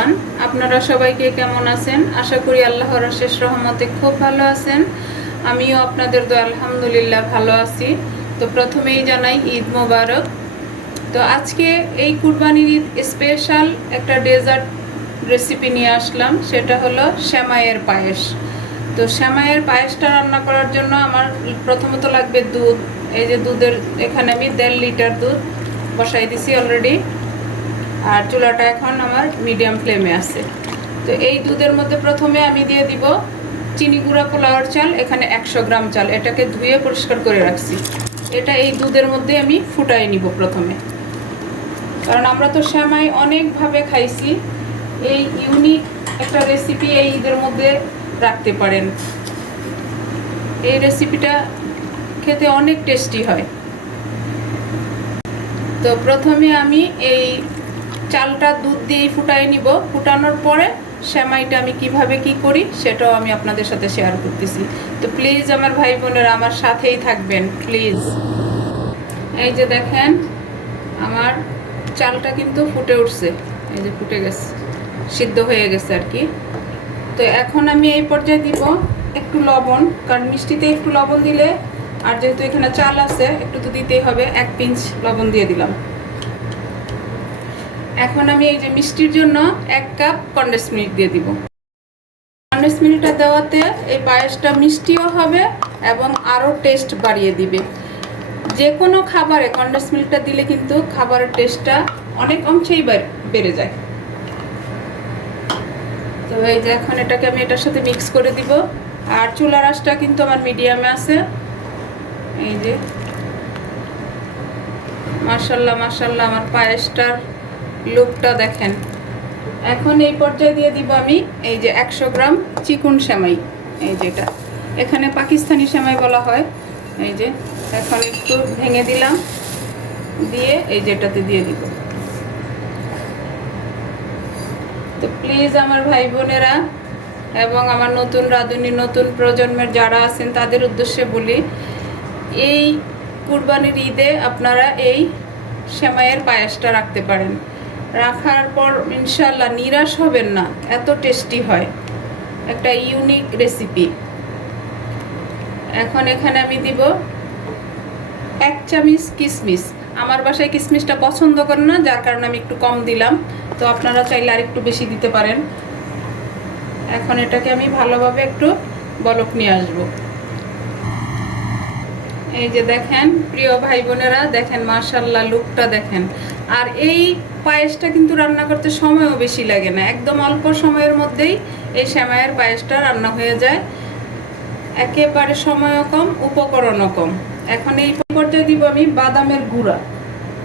Everyone, আপনারা সবাইকে কেমন আছেন? আশা করি আল্লাহর অশেষ রহমতে খুব ভালো আছেন। আমিও আপনাদের দোয়া আলহামদুলিল্লাহ ভালো আছি। তো প্রথমেই জানাই ঈদ মোবারক। তো আজকে এই কুরবানির ঈদ স্পেশাল একটা ডেজার্ট রেসিপি নিয়ে আসলাম, সেটা হলো সেমাইয়ের পায়েস। তো সেমাইয়ের পায়েসটা রান্না করার জন্য আমার প্রথমত লাগবে দুধ। এই যে দুধের এখানে আমি 1.5 লিটার দুধ বসাই দিছি অলরেডি, আর চুলাটা এখন আমার মিডিয়াম ফ্লেমে আছে। তো এই দুধের মধ্যে প্রথমে আমি দিয়ে দিব চিনি গুঁড়া পোলাওয়ার চাল। এখানে 100 গ্রাম চাল, এটাকে ধুয়ে পরিষ্কার করে রাখছি। এটা এই দুধের মধ্যে আমি ফুটাই নিব প্রথমে, কারণ আমরা তো সেমাই অনেকভাবে খাইছি। এই ইউনিক একটা রেসিপি এই ঈদের মধ্যে রাখতে পারেন। এই রেসিপিটা খেতে অনেক টেস্টি হয়। তো প্রথমে আমি এই চালটা দুধ দিয়ে ফুটাই নিব। ফুটানোর পরে সেমাইটা আমি কিভাবে কি করি সেটাও আমি আপনাদের সাথে শেয়ার করতেছি। তো প্লিজ আমার ভাই বোনেরা আমার সাথেই থাকবেন প্লিজ। এই যে দেখেন আমার চালটা কিন্তু ফুটে উঠছে, এই যে ফুটে গেছে, সিদ্ধ হয়ে গেছে আর কি। তো এখন আমি এই পর্যায়ে দিব একটু লবণ, কারণ মিষ্টিতে একটু লবণ দিলে, আর যেহেতু এখানে চাল আছে একটু তো দিতেই হবে, 1 পিঞ্চ লবণ দিয়ে দিলাম। এখন আমি এই যে মিষ্টির জন্য 1 কাপ কনডেন্স মিল্ক দিয়ে দিব। কনডেন্স মিল্কটা দেওয়াতে এই পায়েসটা মিষ্টিও হবে এবং আরও টেস্ট বাড়িয়ে দিবে। যে কোনো খাবারে কনডেন্স মিল্কটা দিলে কিন্তু খাবারের টেস্টটা অনেক অংশেই বেড়ে যায়। তো এই যে এখন এটাকে আমি এটার সাথে মিক্স করে দিব। আর চুলার আঁচটা কিন্তু আমার মিডিয়ামে আছে। এই যে মাশাআল্লাহ মাশাআল্লাহ আমার পায়েসটার লুকটা দেখেন। এখন এই পর্যায়ে দিয়ে দিব আমি এই যে 100 গ্রাম চিকন সেমাই। এই যেটা এখানে পাকিস্তানি সেমাই বলা হয়। এই যে এখন একটু ভেঙে দিলাম, দিয়ে এই যেটাতে দিয়ে দিব। তো প্লিজ আমার ভাই বোনেরা এবং আমার নতুন রাঁধুনি নতুন প্রজন্মের যারা আছেন তাদের উদ্দেশ্যে বলি, এই কুরবানির ঈদে আপনারা এই সেমাইয়ের পায়েসটা রাখতে পারেন। রাখার পর ইনশাল্লাহ নিরাশ হবেন না, এত টেস্টি হয়, একটা ইউনিক রেসিপি। এখন এখানে আমি দিব 1 চামচ কিশমিশ। আমার বাসায় কিশমিশটা পছন্দ করে না, যার কারণে আমি একটু কম দিলাম। তো আপনারা চাইলে আর একটু বেশি দিতে পারেন। এখন এটাকে আমি ভালোভাবে একটু বলক নিয়ে আসবো। এই যে দেখেন প্রিয় ভাই বোনেরা, দেখেন মাশাআল্লাহ লুকটা দেখেন। আর এই পায়েসটা কিন্তু রান্না করতে সময়ও বেশি লাগে না, একদম অল্প সময়ের মধ্যেই এই সেমাইয়ের পায়েসটা রান্না হয়ে যায়। একেবারে সময়ও কম, উপকরণও কম। এখন এই পর্যায়ে দিব আমি বাদামের গুঁড়া।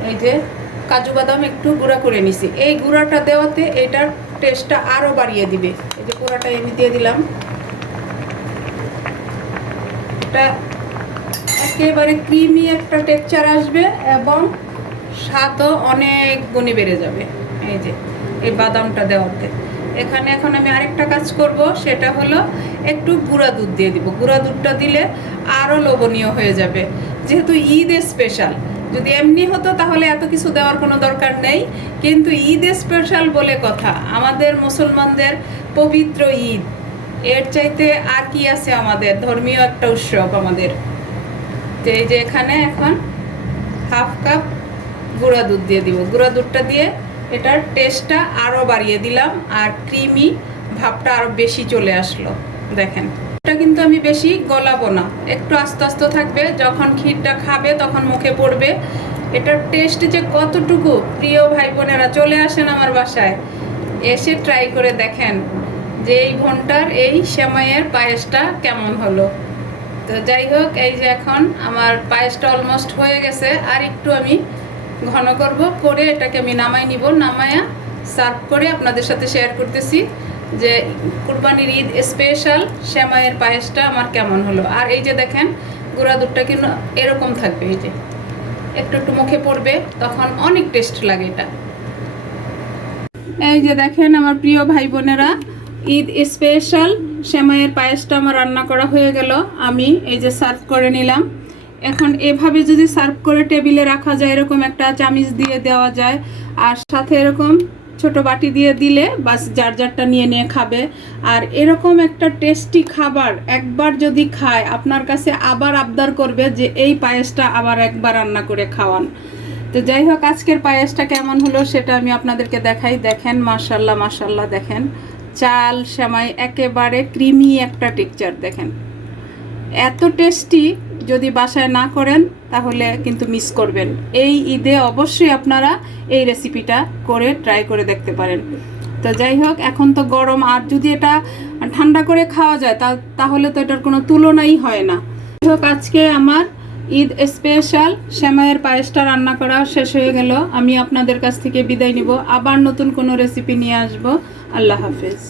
এই যে কাজু বাদাম একটু গুঁড়া করে নিছি, এই গুঁড়াটা দেওয়াতে এটার টেস্টটা আরও বাড়িয়ে দিবে। এই যে গুঁড়াটা আমি দিয়ে দিলাম। এটা একেবারে ক্রিমি একটা টেক্সচার আসবে এবং স্বাদও অনেক গুণে বেড়ে যাবে। এই যে এই বাদামটা দেওয়াতে এখানে এখন আমি আরেকটা কাজ করব, সেটা হলো একটু গুঁড়া দুধ দিয়ে দিব। গুঁড়া দুধটা দিলে আরও লোভনীয় হয়ে যাবে, যেহেতু ঈদে স্পেশাল। যদি এমনি হতো তাহলে এত কিছু দেওয়ার কোনো দরকার নেই, কিন্তু ঈদে স্পেশাল বলে কথা, আমাদের মুসলমানদের পবিত্র ঈদ, এর চাইতে আর কি আছে আমাদের? ধর্মীয় একটা উৎসব আমাদের। তো এই যে এখানে এখন 1/2 কাপ গুঁড়া দুধ দিয়ে দিব। গুঁড়া দুধটা দিয়ে এটার টেস্টটা আরও বাড়িয়ে দিলাম, আর ক্রিমি ভাবটা আরও বেশি চলে আসলো। দেখেন এটা কিন্তু আমি বেশি গলাবো না, একটু আস্তে আস্তে থাকবে। যখন ক্ষীরটা খাবে তখন মুখে পড়বে। এটার টেস্ট যে কতটুকু, প্রিয় ভাই বোনেরা চলে আসেন আমার বাসায়, এসে ট্রাই করে দেখেন যে এই ঘন্টার এই সেমাইয়ের পায়েসটা কেমন হলো। তো যাই হোক, এই যে এখন আমার পায়েসটা অলমোস্ট হয়ে গেছে, আর একটু আমি ঘন করব, করে এটাকে আমি নামাই নিব। নামায়া সার্ভ করে আপনাদের সাথে শেয়ার করতেছি যে কুরবানির ঈদ স্পেশাল সেমাইয়ের পায়েসটা আমার কেমন হলো। আর এই যে দেখেন গুঁড়া দুধটা কিন্তু এরকম থাকবে, এই যে একটু একটু মুখে পড়বে, তখন অনেক টেস্ট লাগে এটা। এই যে দেখেন আমার প্রিয় ভাই বোনেরা, ঈদ স্পেশাল সেমাইয়ের পায়েসটা আমার রান্না করা হয়ে গেল। আমি এই যে সার্ভ করে নিলাম। এখন এভাবে যদি সার্ভ করে টেবিলে রাখা যায়, এরকম একটা চামচ দিয়ে দেওয়া যায়, আর সাথে এরকম ছোট বাটি দিয়ে দিলে বাস যার যারটা নিয়ে নিয়ে খাবে। আর এরকম একটা টেস্টি খাবার একবার যদি খায় আপনার কাছে আবার আবদার করবে যে এই পায়েসটা আবার একবার রান্না করে খাওয়ান। তো যাই হোক, আজকের পায়েসটা কেমন হলো সেটা আমি আপনাদেরকে দেখাই। দেখেন, মাশাল্লাহ মাশাল্লাহ, দেখেন চাল সেমাই একেবারে ক্রিমি একটা টেক্সচার, দেখেন এত টেস্টি। যদি বাসায় না করেন তাহলে কিন্তু মিস করবেন। এই ঈদে অবশ্যই আপনারা এই রেসিপিটা করে ট্রাই করে দেখতে পারেন। তো যাই হোক, এখন তো গরম, আর যদি এটা ঠান্ডা করে খাওয়া যায় তাহলে তো এটার কোনো তুলনাই হয় না। যাই হোক, আজকে আমার ঈদ স্পেশাল সেমাইয়ের পায়েসটা রান্না করা শেষ হয়ে গেল। আমি আপনাদের কাছ থেকে বিদায় নিব, আবার নতুন কোনো রেসিপি নিয়ে আসব। আল্লাহ হাফেজ।